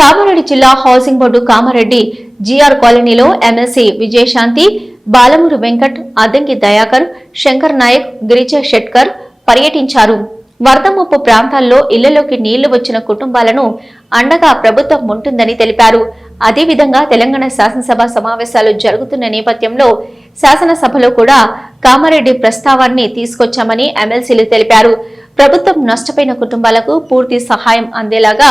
కామారెడ్డి జిల్లా housing board Kamareddy GR కాలనీలో MLC Vijayashanti Balmoor Venkat Addanki Dayakar Shankar Naik Girija Shetkar పర్యటించారు. వరద ముప్పు ప్రాంతాల్లో ఇళ్ళలోకి నీళ్ళు వచ్చిన కుటుంబాలను అండగా ప్రభుత్వం ఉంటుందని తెలిపారు. అదేవిధంగా తెలంగాణ శాసనసభ సమావేశాలు జరుగుతున్న నేపథ్యంలో శాసనసభలో కూడా కామారెడ్డి ప్రస్తావాన్ని తీసుకొచ్చామని ఎమ్మెల్సీలు తెలిపారు. ప్రభుత్వం నష్టపోయిన కుటుంబాలకు పూర్తి సహాయం అందేలాగా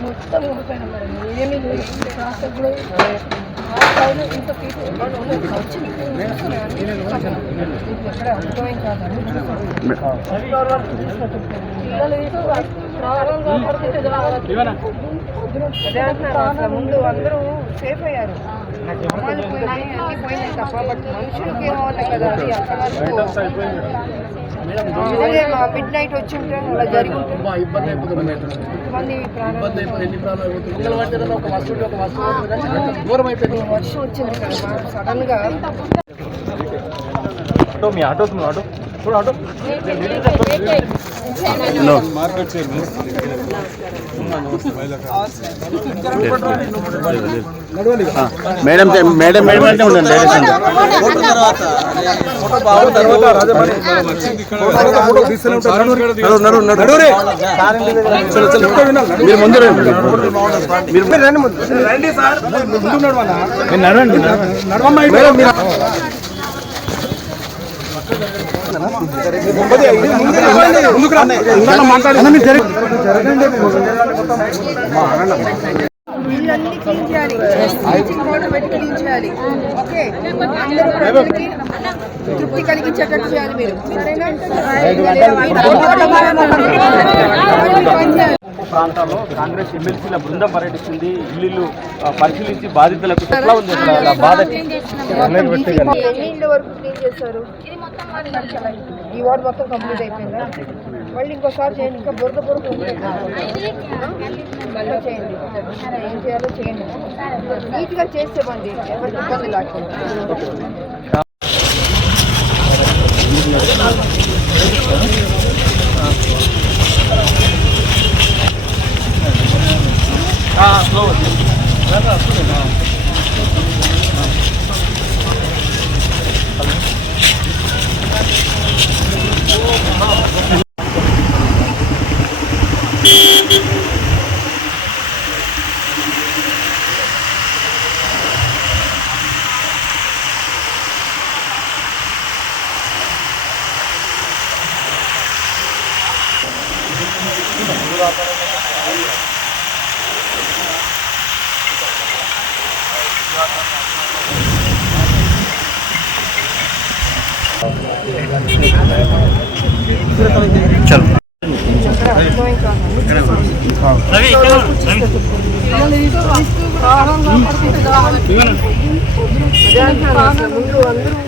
మొత్తం ఊడిపోయినా మేడం ఏమీ లేదు కూడా ఇంత పీటు వచ్చింది ఎక్కడ అర్థమైంది కాదు పిల్లలు అదే అంటున్నారు అసలు ముందు అందరూ సేఫ్ అయ్యారు అమ్మాయిలు పోయినాయి అన్ని పోయినాయి తప్ప బట్ మనుషులకి ఏమవుతాయి కదా అది అదే మా మిడ్ నైట్ వచ్చి ఉంటే అలా జరిగి మంది వర్షం వచ్చింది కదా సడన్గా ఆటో మీ ఆటో ఆటో. చూడు ఆటో. మేడం మేడం మేడం అంటే ఉండండి. మీరు ముందు రండి. మీరు రండి ముందు. మీరు నడవండి మేడం, క్లీన్ చేయాలి బ్లీచింగ్ పౌడర్ పెట్టి క్లీన్ చేయాలి ఓకే అందరూ ప్రజలకి తృప్తి కలిగించేటట్టు చేయాలి మీరు సరేనా పని చేయాలి. ప్రాంతాల్లో కాంగ్రెస్ ఎమ్మెల్సీల బృందం పర్యటిస్తుంది. ఇల్లు పరిశీలించి బాధితులకు ఎట్లా ఉంది? బాధ ఎన్ని ఇళ్ళ వరకు క్లీన్ చేశారు. ఈ వార్డు మొత్తం కంప్లీట్ అయిపోయిందా? మళ్ళీ ఇంకోసారి చేయండి. ఇంకా బురద బురద మళ్ళీ చేయండి. ఏం చేయాలో చేయండి. నీట్గా చేస్తే బండి ఎవరికి ఇబ్బంది లేకుండా. అర్థమై కాదు అదే అంటున్నాను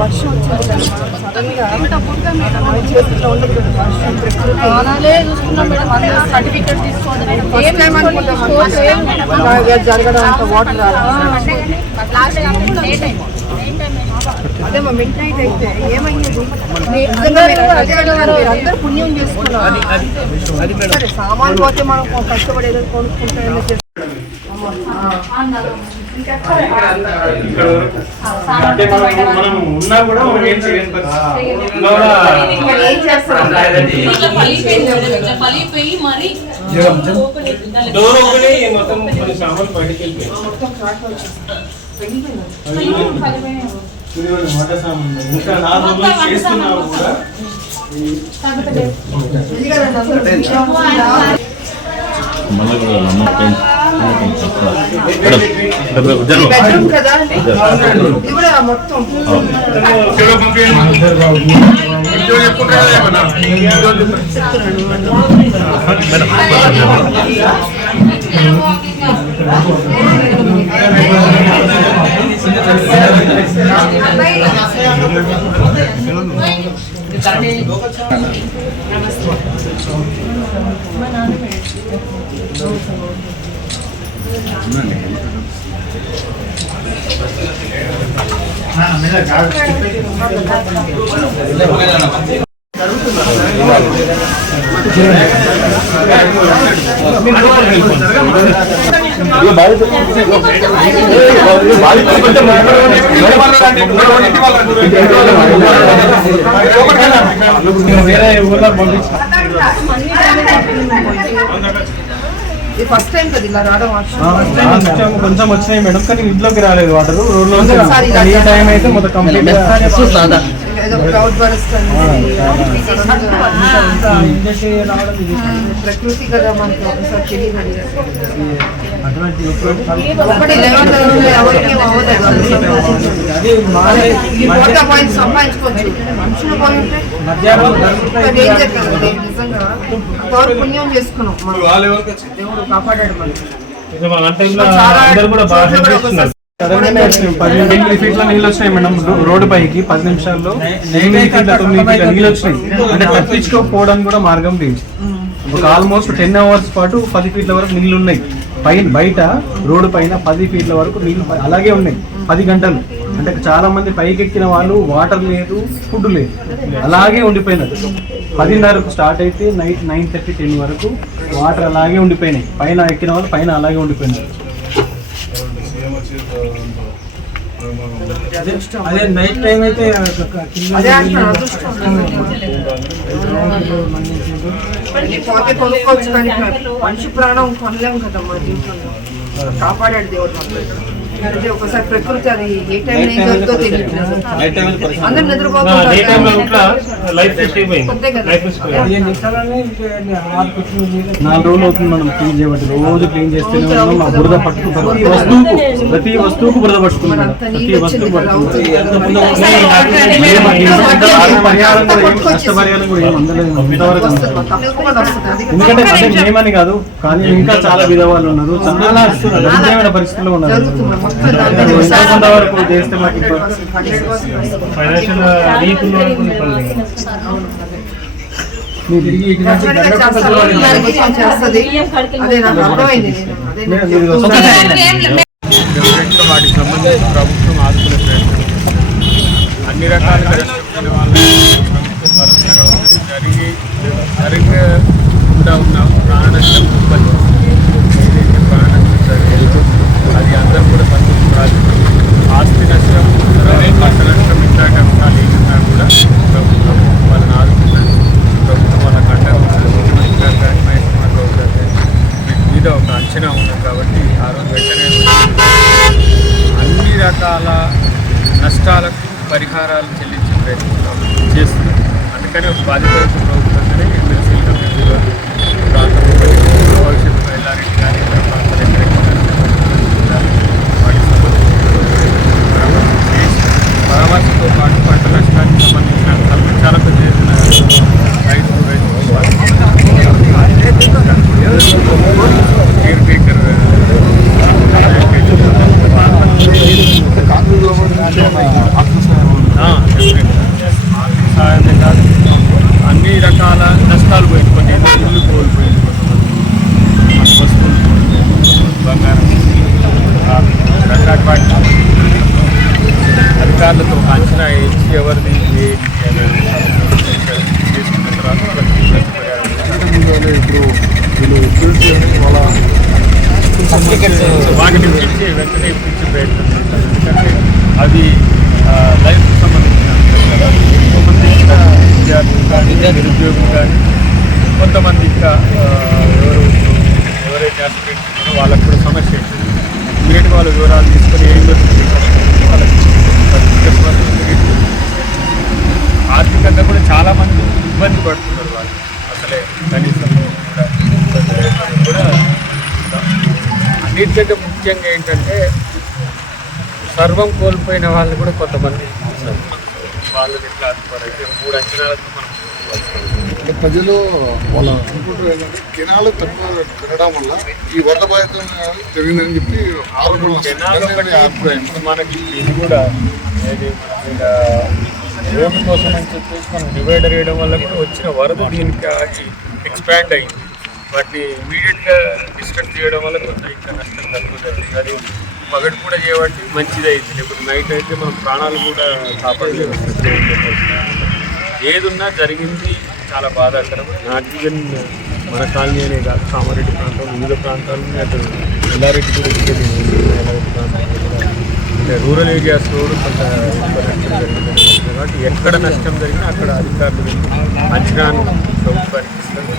వర్షం వచ్చింది కదా సడన్గా మన చేతిలో ఉండదు కదా వర్షం ప్రకృతి ఫస్ట్ టైం అనుకుంటాం బాగా జరగడం అంత వాటర్ అదే మా మిడ్ సామాన్ పోతే మనం కష్టపడి కొనుక్కుంటే. అంటే మనం మనం ఉన్నా కూడా మనం ఏం చేయలేని పరిస్థితి. డోర్ మొత్తం కొన్ని సామాన్లు బయటకు వెళ్ళిపోయాయి. ఇదిగోండి వంట సామాన్లు. ఇంకా నాలుగు రోజులు చేస్తున్నా కూడా. బెడ్రూమ్ కదా వేరే ఊర్లో పంపించారు ఫస్ట్ టైం కదా ఇలా రావడం వర్షం కొంచెం వచ్చినాయి మేడం కానీ ఇంట్లోకి రాలేదు వాటర్. రోడ్లో ఈ టైం అయితే మొత్తం కంప్లీట్ ప్రకృతి కదా మనకి ఒకసారి తెలియదు. ఒకటి లెవెన్ ఎవరికి అవ్వదు ఈ కోట పాయింట్ సంపాదించుకోవచ్చు మనుషులు పోయి ఉంటే డేంజర్ కదా ఇది నిజంగా పౌరు పుణ్యం చేసుకున్నాం. దేవుడు కాపాడాడు మనం ఎనిమిది ఫీట్ల నీళ్ళు వచ్చినాయి మేడం రోడ్డు పైకి పది నిమిషాల్లో ఎనిమిది ఫీట్ల తొమ్మిది ఫీట్ల నీళ్ళు వచ్చినాయి అంటే తప్పించుకోకపోవడానికి కూడా మార్గం లేదు ఒక ఆల్మోస్ట్ టెన్ అవర్స్ పాటు పది ఫీట్ల వరకు నీళ్ళు ఉన్నాయి పైన బయట రోడ్డు పైన పది ఫీట్ల వరకు నీళ్ళు అలాగే ఉన్నాయి. పది గంటలు. అంటే చాలా మంది పైకి ఎక్కిన వాళ్ళు వాటర్ లేదు ఫుడ్ లేదు. అలాగే ఉండిపోయినారు. పదిన్నరకు స్టార్ట్ అయితే నైట్ నైన్ థర్టీ టెన్ వరకు వాటర్ అలాగే ఉండిపోయినాయి. పైన ఎక్కిన వాళ్ళు పైన అలాగే ఉండిపోయినారు. అదే నైట్ టైం అయితే మనిషి ప్రాణం కొనలేము కదా మా జీవితంలో కాపాడాడు దేవుడు. అంటే ఒకసారి ప్రకృతి అది ఏ టైం ఏం జరుగుతుందో అందరు నాలుగు రోజులు అవుతుంది మనం క్లీన్ చేయబట్టి. రోజు క్లీన్ చేస్తూనే ఉన్నాం. మా బురద పట్టుకుంటాం ప్రతి వస్తువుకు ప్రతి వస్తువుకు బురద పట్టుకుంటాం అంత ప్రతి నీళ్ళు వస్తువు పరిహారం కూడా ఏం నష్టపరిహారం కూడా ఏం అందలేదు ఇంతవరకు ఎందుకంటే అంటే మేమని కాదు కానీ ఇంకా చాలా విధవాళ్ళు ఉన్నారు. చాలా పరిస్థితుల్లో ఉన్నారు. వాటికి సంబంధించి ప్రభుత్వం ఆదుకునే ప్రయత్నం అన్ని రకాలుగా జరిగి జరగకుండా ఉన్న ప్రాణ నష్టం ఏదైతే ప్రాణ నష్టం జరిగిందో అది. అందరూ కూడా సంతోషపడాలి ఆస్తి నష్టం తర్వాత పంట నష్టం ఇందాక అంశాలు ఏమున్నా కూడా ప్రభుత్వం వాళ్ళని ఆదుకుంటుంది ప్రభుత్వం వాళ్ళకి అండగా ఉంటుంది ముఖ్యమంత్రి గారు కానీ మహేష్ కుమార్ గౌడ్ గారు కానీ వీటి మీద ఒక అంచనా ఉన్నది కాబట్టి ఆ రోజు వెంటనే అన్ని రకాల నష్టాలకు పరిహారాలు చెల్లించే ప్రయత్నం చేస్తున్నారు అందుకని ఒక బాధ్యత ప్రభుత్వంగానే ఎమ్మెల్సీలుగా మేము ప్రాంతంలో భవిష్యత్తులో ఎల్లారెడ్డి కానీ ఇతర ప్రాంతాలు ఎక్కడెక్కడ వాటికి సంబంధించి పరామర్శ చేసి పరామర్శతో పాటు పంట నష్టానికి సంబంధించిన అంశాలను చాలా పెద్ద ఎత్తున రైతు కేర్ టేకర్ ఆర్థిక అన్ని రకాల నష్టాలు పోయింది కొన్ని ఇల్లు కోల్పోయింది కొంతమంది వస్తువులు కోల్పోయింది బంగారం ఆ రకాల వాటి అధికారులతో అంచనా ఇచ్చి ఎవరిది చేసుకున్న తర్వాత ప్రతి వాటిని వెంటనే ఇప్పించే ఎందుకంటే అది లైఫ్ సంబంధించిన కొంతమంది విద్యార్థులు కానీ నిరుద్యోగులు కానీ కొంతమంది ఇంకా ఎవరు ఎవరైతే అస్పిరెంట్స్ వాళ్ళకు కూడా సమస్య ఉంటుంది ఇమీడియట్ వాళ్ళ వివరాలు తీసుకొని ఏం జరుగుతుంది? వాళ్ళకి ఆర్థికంగా కూడా చాలా మంది ఇబ్బంది పడుతున్నారు వాళ్ళు. అసలే కనీసం కూడా అన్నిటికంటే ముఖ్యంగా ఏంటంటే సర్వం కోల్పోయిన వాళ్ళు కూడా కొంతమంది వాళ్ళు ఇట్లా అయితే మూడు అంచనాలతో మనం ప్రజలు వాళ్ళ అనుకుంటారు ఏంటంటే కెనాలు తక్కువ పెరగడం వల్ల ఈ వరద బాధితం జరిగిందని చెప్పి ఆరోపణలు అభిప్రాయం? మనకి ఇది కూడా రోడ్డు కోసం అని చెప్పేసి మనం డివైడర్ వేయడం వల్ల కూడా వచ్చిన వరద దీనికి ఎక్స్పాండ్ అయింది. వాటిని ఇమీడియట్గా డిస్టర్బ్ చేయడం వల్ల కొంత ఇంకా నష్టం కలుగుతుంది. అది పగటి కూడా చేయబట్టి మంచిది అయింది లేకపోతే నైట్ అయితే మనం ప్రాణాలు కూడా కాపాడలేదు ఏదున్నా జరిగింది చాలా బాధాకరం. ఆక్సిజన్ మన కాలనీ అనే కాదు కామారెడ్డి ప్రాంతం వివిధ ప్రాంతాలని అటు ఎల్లారెడ్డి కూడా దిగేది ఎల్లారెడ్డి ప్రాంతం. రూరల్ ఏరియాస్లో కూడా కొంత ఎక్కువ నష్టం జరిగిందని కాబట్టి ఎక్కడ నష్టం జరిగినా అక్కడ అధికారులు వెళ్ళి అంచనాను ప్రభుత్వానికి ఇస్తారు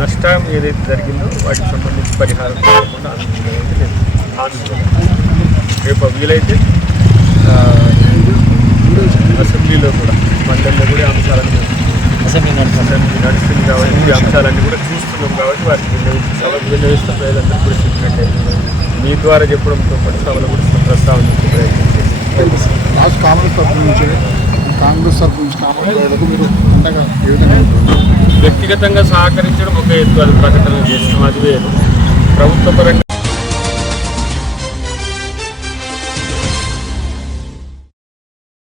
నష్టం ఏదైతే జరిగిందో వాటికి సంబంధించి పరిహారం కాకుండా రేపు వీలైతే అసెంబ్లీలో కూడా మండలిలో కూడా అంశాలను అసెంబ్లీ అసెంబ్లీ నడుస్తుంది కాబట్టి ఈ అంశాలన్నీ కూడా చూస్తున్నాం కాబట్టి వాటికి వినియోగించి సభకు వినియోగిస్తే ప్రజలందరూ కూడా చెప్పినట్టే మీ ద్వారా చెప్పడంతో పాటు సభలో కూడా ప్రస్తావన చేస్తాం కాంగ్రెస్ తరఫు నుంచి కాంగ్రెస్ తరఫు నుంచి కాంగ్రెస్ వాళ్ళకు మీరు ఏ విధంగా? వ్యక్తిగతంగా సహకరించడం ఒక ఎత్తు అది ప్రకటన చేస్తున్నాం అది వేరు ప్రభుత్వ పరంగా